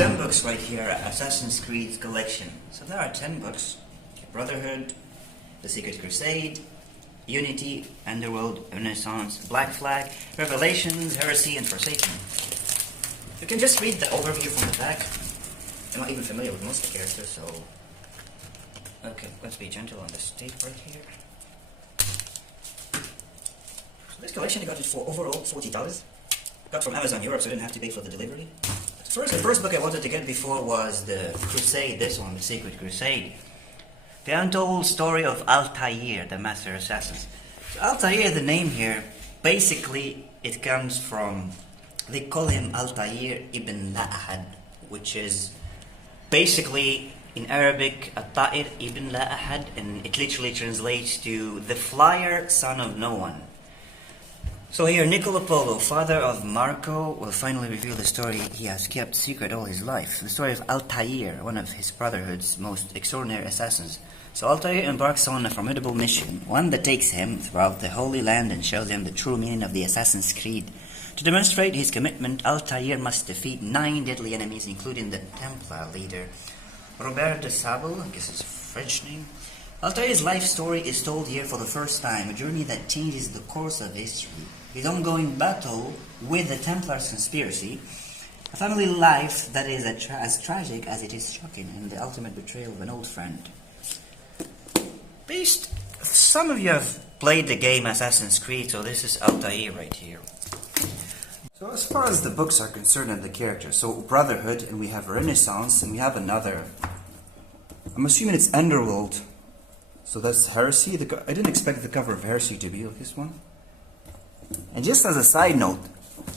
10 books right here, Assassin's Creed collection. So there are 10 books. Brotherhood, The Secret Crusade, Unity, Underworld, Renaissance, Black Flag, Revelations, Heresy, and Forsaken. You can just read the overview from the back. I'm not even familiar with most of the characters, so... Okay, let's be gentle on this tape right here. So this collection, I got it for overall $40. Got from Amazon Europe, so I didn't have to pay for the delivery. The first book I wanted to get before was the Crusade, this one, the Secret Crusade. The untold story of Altair, the Master Assassin. So Altair, the name here, basically it comes from, they call him Altair ibn La'ahad, which is basically in Arabic, Altair ibn La'ahad, and it literally translates to the flyer, son of no one. So here, Niccolo Polo, father of Marco, will finally reveal the story he has kept secret all his life. The story of Altair, one of his Brotherhood's most extraordinary assassins. So Altair embarks on a formidable mission, one that takes him throughout the Holy Land and shows him the true meaning of the Assassin's Creed. To demonstrate his commitment, Altair must defeat 9 deadly enemies, including the Templar leader, Robert de Sable, I guess it's a French name. Altair's life story is told here for the first time, a journey that changes the course of history. His ongoing battle with the Templars conspiracy, a family life that is as tragic as it is shocking, and the ultimate betrayal of an old friend. Some of you have played the game Assassin's Creed, so this is Altair right here. So as far as the books are concerned and the characters, so Brotherhood, and we have Renaissance, and we have another, I'm assuming it's Underworld. So that's Heresy. I didn't expect the cover of Heresy to be like this one. And just as a side note,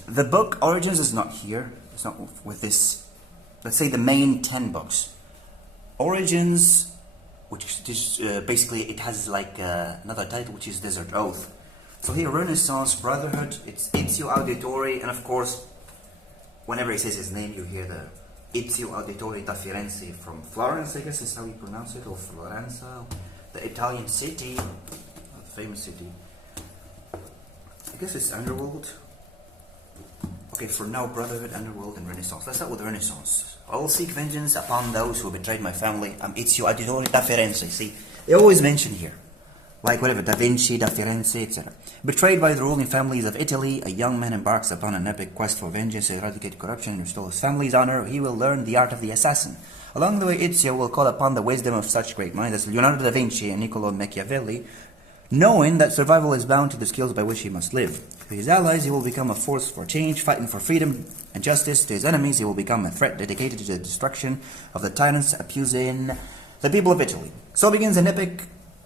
the book Origins is not here. It's not with this, let's say the main 10 books. Origins, which is basically it has like another title, which is Desert Oath. So here, Renaissance, Brotherhood, it's Ezio Auditore, and of course, whenever he says his name, you hear the Ezio Auditore da Firenze from Florence, I guess is how you pronounce it, or Florenza, the Italian city, the famous city. I guess it's Underworld. Okay, for now, Brotherhood, Underworld, and Renaissance. Let's start with Renaissance. I will seek vengeance upon those who betrayed my family. I'm Ezio Auditore da Firenze. See, they always mention here. Like whatever, Da Vinci, Da Firenze, etc. Betrayed by the ruling families of Italy, a young man embarks upon an epic quest for vengeance to eradicate corruption and restore his family's honor. He will learn the art of the assassin. Along the way, Ezio will call upon the wisdom of such great minds as Leonardo da Vinci and Niccolo Machiavelli, knowing that survival is bound to the skills by which he must live. To his allies, he will become a force for change, fighting for freedom and justice. To his enemies, he will become a threat dedicated to the destruction of the tyrants abusing the people of Italy. So begins an epic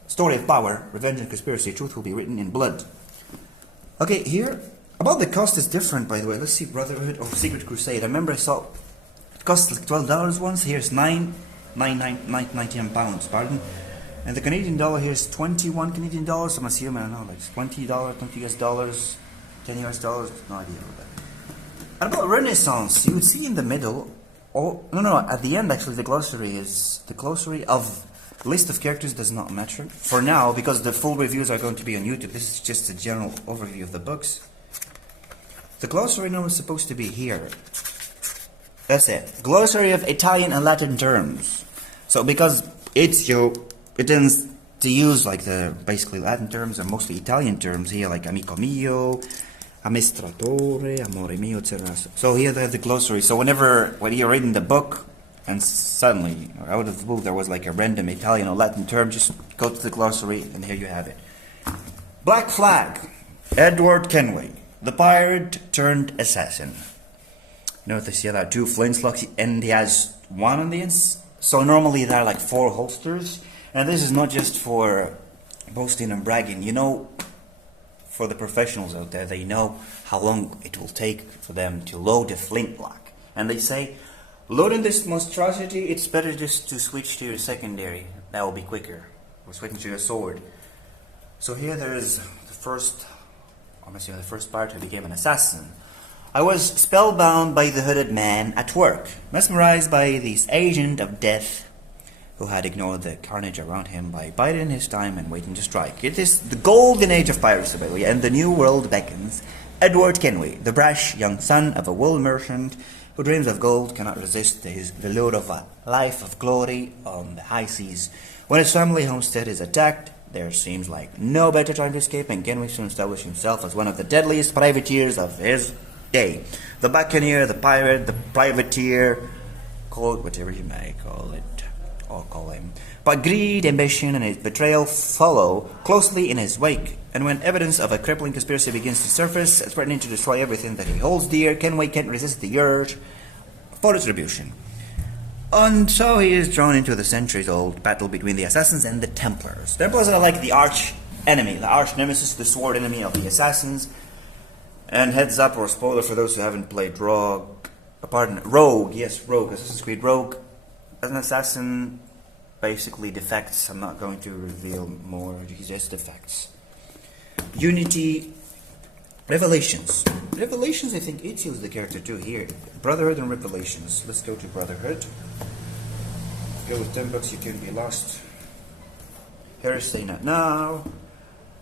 story of power, revenge, and conspiracy. Truth will be written in blood. Okay, here, about the cost is different, by the way. Let's see, Brotherhood or Secret Crusade. I remember I saw it cost like $12 once. Here's 99 pounds, pardon. And the Canadian dollar here is 21 Canadian dollars. I'm assuming, I don't know, like $20, 20 US dollars, 10 US dollars, no idea about that. And about Renaissance, you would see in the middle, at the end actually, the glossary of list of characters does not matter. For now, because the full reviews are going to be on YouTube, this is just a general overview of the books. The glossary now is supposed to be here. That's it. Glossary of Italian and Latin terms. So because it tends to use like the basically Latin terms and mostly Italian terms here, like amico mio, amministratore, amore mio, etc. So here they have the glossary. So when you're reading the book and suddenly out of the blue there was like a random Italian or Latin term, just go to the glossary and here you have it. Black Flag, Edward Kenway, the pirate turned assassin. Notice here there are 2 flintlocks and he has one on the ends. So normally there are like 4 holsters. And this is not just for boasting and bragging. You know, for the professionals out there, they know how long it will take for them to load a flintlock. And they say, loading this monstrosity, it's better just to switch to your secondary. That will be quicker. Or switching to your sword. So here there is the first part who became an assassin. I was spellbound by the hooded man at work, mesmerized by this agent of death who had ignored the carnage around him by biding his time and waiting to strike. It is the golden age of piracy, by the way, and the new world beckons. Edward Kenway, the brash young son of a wool merchant who dreams of gold cannot resist the lure of a life of glory on the high seas. When his family homestead is attacked, there seems like no better time to escape, and Kenway soon established himself as one of the deadliest privateers of his day. The buccaneer, the pirate, the privateer, call it whatever you may call it, or call him. But greed, ambition, and his betrayal follow closely in his wake. And when evidence of a crippling conspiracy begins to surface, threatening to destroy everything that he holds dear, Kenway can't resist the urge for retribution. And so he is drawn into the centuries-old battle between the Assassins and the Templars. Templars are like the arch enemy, the arch nemesis, the sword enemy of the Assassins. And heads up, or spoiler for those who haven't played Rogue, Assassin's Creed Rogue. As an assassin, basically defects. I'm not going to reveal more, he just defects. Unity, Revelations. Revelations, I think Ezio is the character too here. Brotherhood and Revelations. Let's go to Brotherhood. Go with $10, you can be lost. Heresy, not now.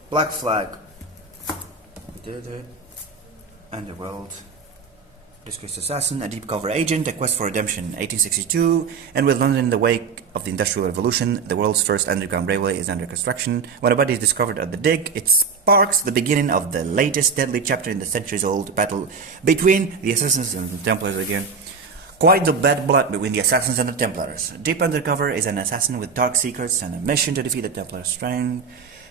Black Flag. We did it. Underworld. Disgraced Assassin, a deep cover agent, a quest for redemption, 1862, and with London in the wake of the Industrial Revolution, the world's first underground railway is under construction. When a body is discovered at the dig, it sparks the beginning of the latest deadly chapter in the centuries-old battle between the Assassins and the Templars again. Quite the bad blood between the Assassins and the Templars. Deep undercover is an assassin with dark secrets and a mission to defeat the Templar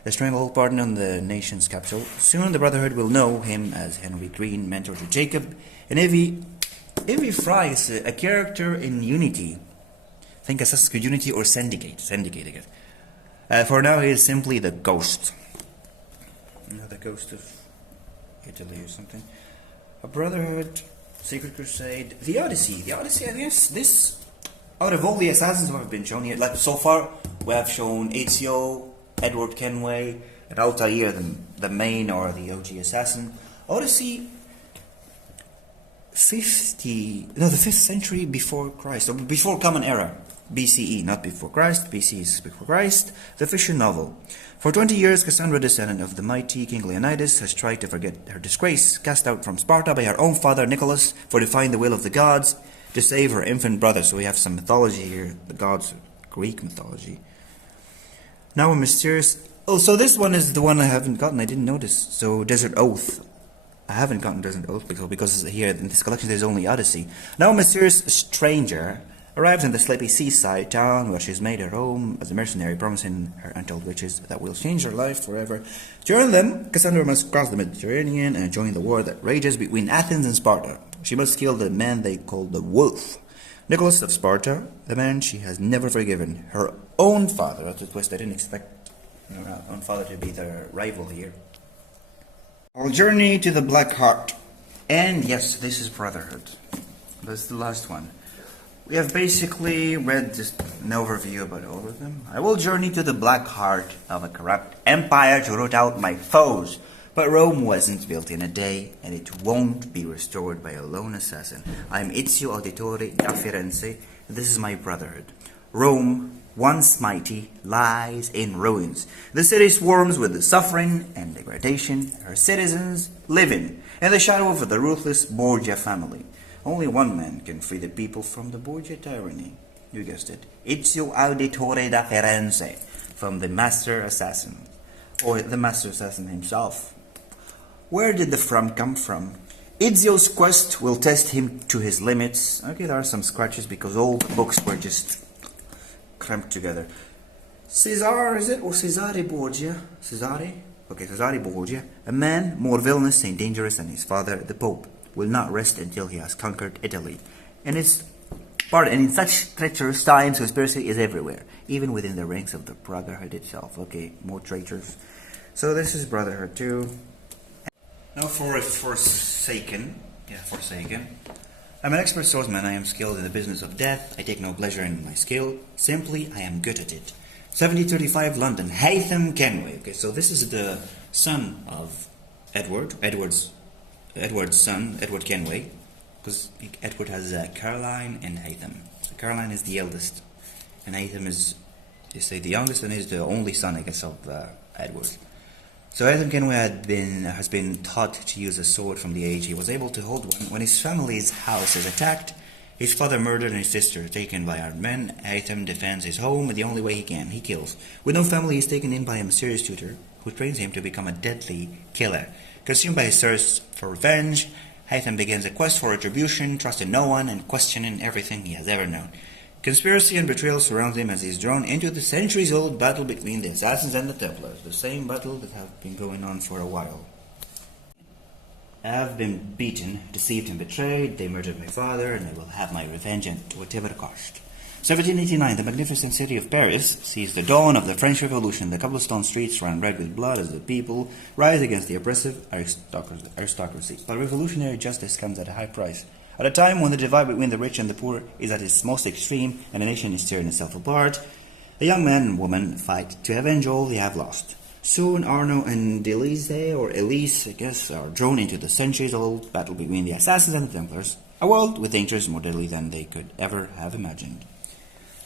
the stranglehold partner on the nation's capital. Soon the Brotherhood will know him as Henry Green, mentor to Jacob. And Evie Fry is a character in Unity. Think Assassin's Creed Unity or Syndicate again. For now he is simply the ghost. The ghost of Italy or something. A Brotherhood, Secret Crusade, the Odyssey. The Odyssey, I guess, this, out of all the Assassins who have been shown here, like so far, we have shown Ezio, Edward Kenway, and Altair, the main or the OG assassin. Odyssey, the 5th century before Christ, or before Common Era, BCE, not before Christ, BC is before Christ, the fiction novel. For 20 years, Cassandra, descendant of the mighty King Leonidas, has tried to forget her disgrace, cast out from Sparta by her own father Nicholas for defying the will of the gods to save her infant brother. So we have some mythology here, the gods, Greek mythology. Now a mysterious... Oh, so this one is the one I haven't gotten, I didn't notice. So Desert Oath. I haven't gotten Desert Oath because here in this collection there's only Odyssey. Now a mysterious stranger arrives in the sleepy seaside town where she's made her home as a mercenary, promising her untold riches that will change her life forever. To earn them, Cassandra must cross the Mediterranean and join the war that rages between Athens and Sparta. She must kill the man they call the Wolf, Nicholas of Sparta, the man she has never forgiven. Her own father, that's a twist, I didn't expect her own father to be the rival here. Our journey to the Black Heart. And yes, this is Brotherhood. That's the last one. We have basically read just an overview about all of them. I will journey to the black heart of a corrupt empire to root out my foes. But Rome wasn't built in a day, and it won't be restored by a lone assassin. I am Ezio Auditore da Firenze, and this is my Brotherhood. Rome, once mighty, lies in ruins. The city swarms with the suffering and degradation her citizens live in the shadow of the ruthless Borgia family. Only one man can free the people from the Borgia tyranny. You guessed it. Ezio Auditore da Firenze, from the Master Assassin, or the Master Assassin himself. Where did the from come from? Ezio's quest will test him to his limits. Okay, there are some scratches because all the books were just cramped together. Cesare, is it? Or Cesare Borgia? Cesare? Okay, Cesare Borgia, a man more villainous and dangerous than his father, the Pope, will not rest until he has conquered Italy. And in such treacherous times, conspiracy is everywhere, even within the ranks of the Brotherhood itself. Okay, more traitors. So this is Brotherhood 2. Now for Forsaken. Yeah, Forsaken. I'm an expert swordsman. I am skilled in the business of death. I take no pleasure in my skill. Simply, I am good at it. 1735 London. Haytham Kenway. Okay, so this is the son of Edward's son, Edward Kenway, because Edward has Caroline and Haytham. So Caroline is the eldest, and Haytham is, you say, the youngest, and is the only son, I guess, of Edward. So Haytham Kenway has been taught to use a sword from the age he was able to hold one. When his family's house is attacked, his father murdered and his sister taken by armed men, Haytham defends his home the only way he can. He kills. With no family, he is taken in by a mysterious tutor who trains him to become a deadly killer. Consumed by his thirst for revenge, Haytham begins a quest for retribution, trusting no one and questioning everything he has ever known. Conspiracy and betrayal surround him as he is drawn into the centuries-old battle between the Assassins and the Templars, the same battle that has been going on for a while. I have been beaten, deceived and betrayed, they murdered my father, and I will have my revenge at whatever cost. 1789, the magnificent city of Paris sees the dawn of the French Revolution. The cobblestone streets run red with blood as the people rise against the oppressive aristocracy. But revolutionary justice comes at a high price. At a time when the divide between the rich and the poor is at its most extreme and the nation is tearing itself apart, a young man and woman fight to avenge all they have lost. Soon Arno and Elise, I guess, are drawn into the centuries-old battle between the Assassins and the Templars, a world with dangers more deadly than they could ever have imagined.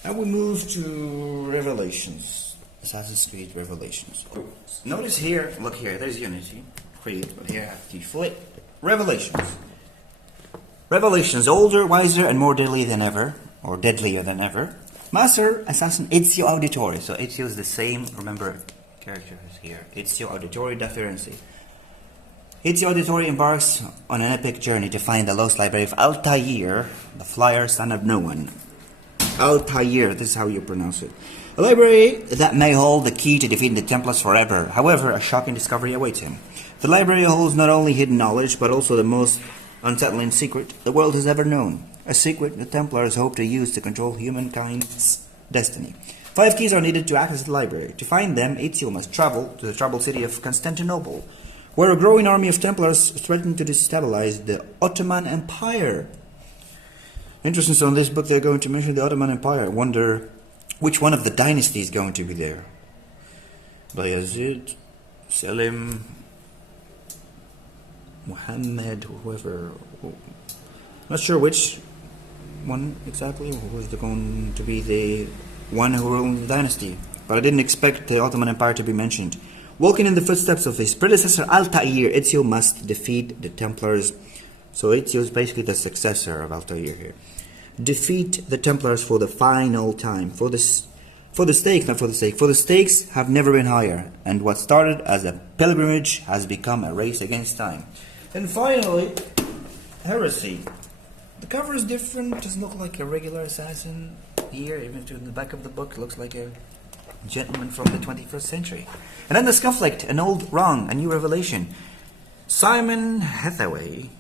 Now we move to Revelations, Assassin's Creed Revelations. Notice here, look here, there's Unity, Creed, but here I have to flip Revelations. Revelations, older, wiser, and more deadly than ever, or deadlier than ever. Master Assassin Ezio Auditore. So Ezio is the same, remember, character is here. Ezio Auditore da Firenze. Ezio Auditore embarks on an epic journey to find the lost library of Altair, the flyer son of no one. Altair, this is how you pronounce it. A library that may hold the key to defeating the Templars forever. However, a shocking discovery awaits him. The library holds not only hidden knowledge, but also the most unsettling secret the world has ever known. A secret the Templars hope to use to control humankind's destiny. 5 keys are needed to access the library. To find them, Ezio must travel to the troubled city of Constantinople, where a growing army of Templars threaten to destabilize the Ottoman Empire. Interesting, so in this book they're going to mention the Ottoman Empire. I wonder which one of the dynasties is going to be there. Bayezid, Selim, Muhammad, whoever. Not sure which one exactly, who is going to be the one who ruled the dynasty. But I didn't expect the Ottoman Empire to be mentioned. Walking in the footsteps of his predecessor Altair, Ezio must defeat the Templars. So Ezio is basically the successor of Altair here. Defeat the Templars for the final time. For the stakes, not for the sake. For the stakes have never been higher, and what started as a pilgrimage has become a race against time. And finally, Heresy. The cover is different. It doesn't look like a regular assassin here. Even in the back of the book, it looks like a gentleman from the 21st century. And then the Scufflight, an old wrong, a new revelation. Simon Hathaway,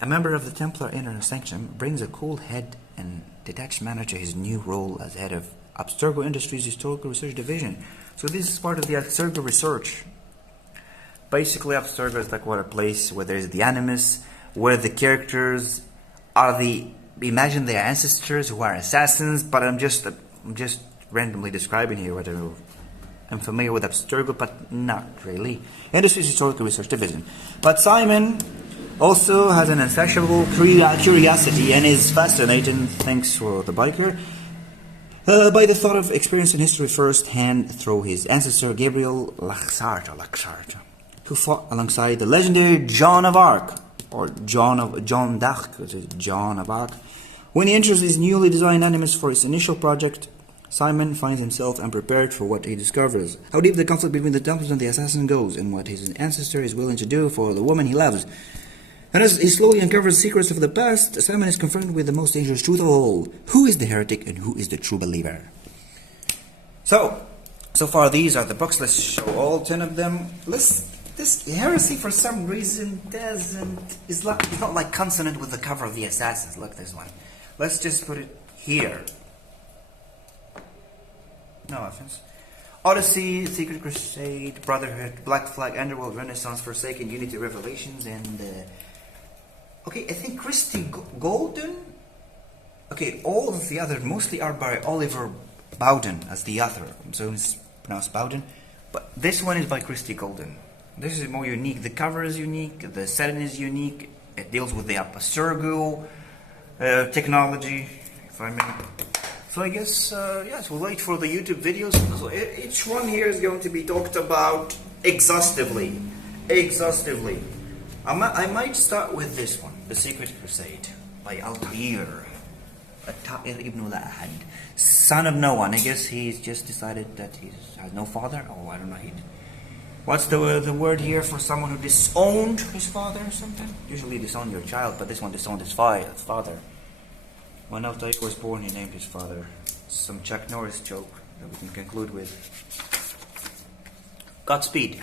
a member of the Templar Inner Sanctum, brings a cool head and detached manner to his new role as head of Abstergo Industries' Historical Research Division. So this is part of the Abstergo research. Basically, Abstergo is like what, a place where there is the animus, where the characters are imagine their ancestors who are assassins, but I'm just randomly describing here what I'm familiar with Abstergo, but not really. Industries Historical Research Division. But Simon also has an insatiable curiosity and is fascinated, thanks for the biker, by the thought of experiencing history first-hand through his ancestor Gabriel Laxart, who fought alongside the legendary Joan of Arc, or John d'Arc, John of Arc. When he enters his newly designed animus for his initial project, Simon finds himself unprepared for what he discovers. How deep the conflict between the Templars and the assassin goes, and what his ancestor is willing to do for the woman he loves. And as he slowly uncovers secrets of the past, Simon is confronted with the most dangerous truth of all. Who is the heretic and who is the true believer? So far these are the books. Let's show all 10 of them. This Heresy for some reason is not like consonant with the cover of the Assassins. Look, this one. Let's just put it here. No offense. Odyssey, Secret Crusade, Brotherhood, Black Flag, Underworld, Renaissance, Forsaken, Unity, Revelations, and okay, I think Christie Golden. Okay, all of the others mostly are by Oliver Bowden as the author. So it's pronounced Bowden, but this one is by Christie Golden. This is more unique. The cover is unique. The setting is unique. It deals with the Abstergo technology, if I may. So I guess, yes, we'll wait for the YouTube videos. So each one here is going to be talked about exhaustively. Exhaustively. I might start with this one, The Secret Crusade by Altair ibn Lahad, son of no one. I guess he's just decided that he has no father. Oh, I don't know. What's the word here for someone who disowned his father or something? Usually disown your child, but this one disowned his father. When Altair was born, he named his father. Some Chuck Norris joke that we can conclude with. Godspeed.